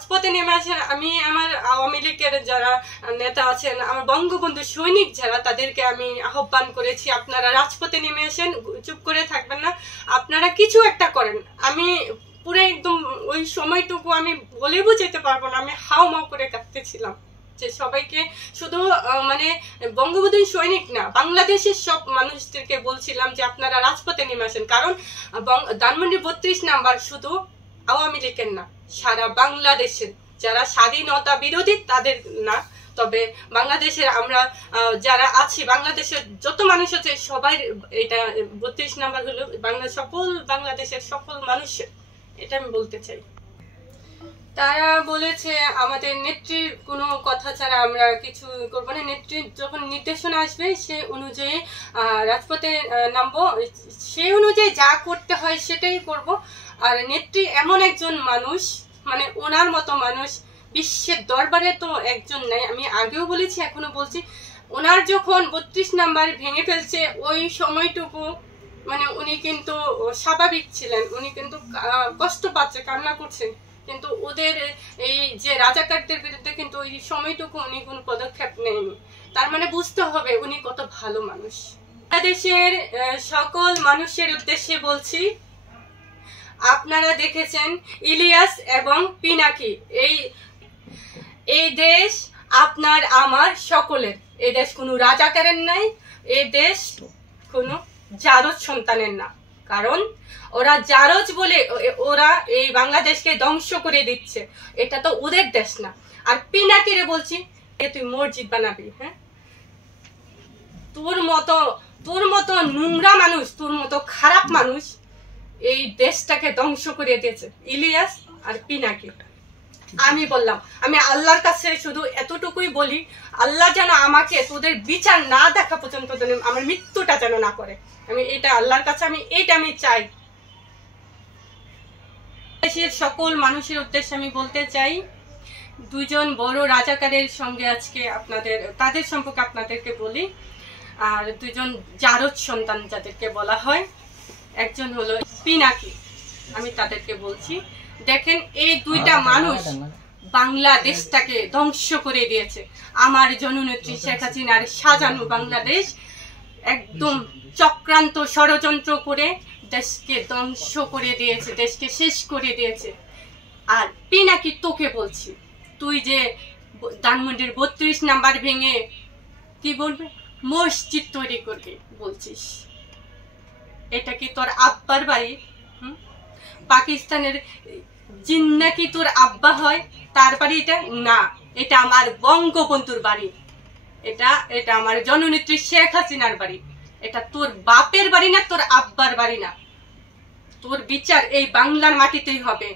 রাজপথে নেমে আসেন। আমি আমার আওয়ামী লীগের যারা নেতা আছেন, আমার বঙ্গবন্ধু সৈনিক যারা, তাদেরকে আমি আহ্বান করেছি আপনারা রাজপথে নেমে আসেন, চুপ করে থাকবেন না, আপনারা কিছু একটা করেন। আমি পুরো একদম ওই সময়টুকু আমি বলে বুঝাতে পারবো না, আমি হাও মাও করে কাঁদতেছিলাম যে সবাইকে, শুধু মানে বঙ্গবন্ধু সৈনিক না, বাংলাদেশের সব মানুষদেরকে বলছিলাম যে আপনারা রাজপথে নেমে আসেন। কারণ ধানমন্ডি 32 নাম্বার শুধু আওয়ামী লীগের না, সারা বাংলাদেশের যারা স্বাধীনতা বিরোধী তাদের না, তবে বাংলাদেশের আমরা যারা আছি, বাংলাদেশের যত মানুষ আছে সবাই, এটা 32 নাম্বার হলো সকল বাংলাদেশের সকল মানুষের, এটা আমি বলতে চাই। তারা বলেছে আমাদের নেত্রীর কোনো কথা ছাড়া আমরা কিছু করবো না, নেত্রীর যখন নির্দেশনা আসবে সে অনুযায়ী রাজপথে নামবো, সেই অনুযায়ী যা করতে হয় সেটাই করব। আর নেত্রী এমন একজন মানুষ, মানে ওনার মতো মানুষ বিশ্বের দরবারে তো একজন নাই, আমি আগেও বলেছি এখনো বলছি। ওনার যখন 32 নাম্বার ভেঙে ফেলছে ওই সময়টুকু মানে উনি কিন্তু স্বাভাবিক ছিলেন, উনি কিন্তু কষ্ট পাচ্ছে, কান্না করছেন, কিন্তু ওদের এই যে রাজাকারদের বিরুদ্ধে কিন্তু ওই সময়টুকু উনি কোনো পদক্ষেপ নেয়নি। তার মানে বুঝতে হবে উনি কত ভালো মানুষ। বাংলাদেশের সকল মানুষের উদ্দেশ্যে বলছি, আপনারা দেখেছেন ইলিয়াস এবং পিনাকি, এই দেশ আপনার আমার সকলের, এই দেশ কোনো রাজাকারের নাই, এই দেশ কোনো জারজ সন্তানের না। কারণ ওরা জারজ বলে ওরা এই বাংলাদেশকে ধ্বংস করে দিচ্ছে, এটা তো ওদের দেশ না। আর পিনাকিরে বলছি তুই মসজিদ বানাবি, হ্যাঁ, তোর মতো নোংরা মানুষ, তোর মতো খারাপ মানুষ এই দেশটাকে ধ্বংস করে দিয়েছে, ইলিয়াস আর পিনাকি। আমি বললাম, আমি আল্লাহর কাছে শুধু এতটুকুই বলি, আল্লাহ যেন আমাকে তোদের বিচার না দেখা পর্যন্ত আমার মৃত্যুটা যেন না করে, আমি এটা আল্লাহর কাছে আমি চাই। দেশের সকল মানুষের উদ্দেশ্যে আমি বলতে চাই, দুজন বড় রাজাকারের সঙ্গে আজকে তাদের সম্পর্কে আপনাদেরকে বলি। আর দুজন জারজ সন্তান যাদেরকে বলা হয়, একজন হলো পিনাকি, আমি তাদেরকে বলছি, দেখেন এই দুইটা মানুষ বাংলাদেশটাকে ধ্বংস করে দিয়েছে। আমার জননেত্রী শেখ হাসিনার সাজানো বাংলাদেশ একদম চক্রান্ত ষড়যন্ত্র করে দেশকে ধ্বংস করে দিয়েছে, দেশকে শেষ করে দিয়েছে। আর পিনাকি তোকে বলছি, তুই যে ধানমন্ডির 32 নাম্বার ভেঙে কি বলবে মসজিদ তৈরি করবি বলছিস, এটা কি তোর আব্বার বাড়ি? পাকিস্তানের জিন্না কি তোর আব্বা হয়? তার বাড়ি এটা না, এটা আমার বঙ্গবন্ধুর বাড়ি, এটা আমার জননেত্রী শেখ হাসিনার বাড়ি, এটা তোর বাপের বাড়ি না, তোর আব্বার বাড়ি না। তোর বিচার এই বাংলার মাটিতেই হবে।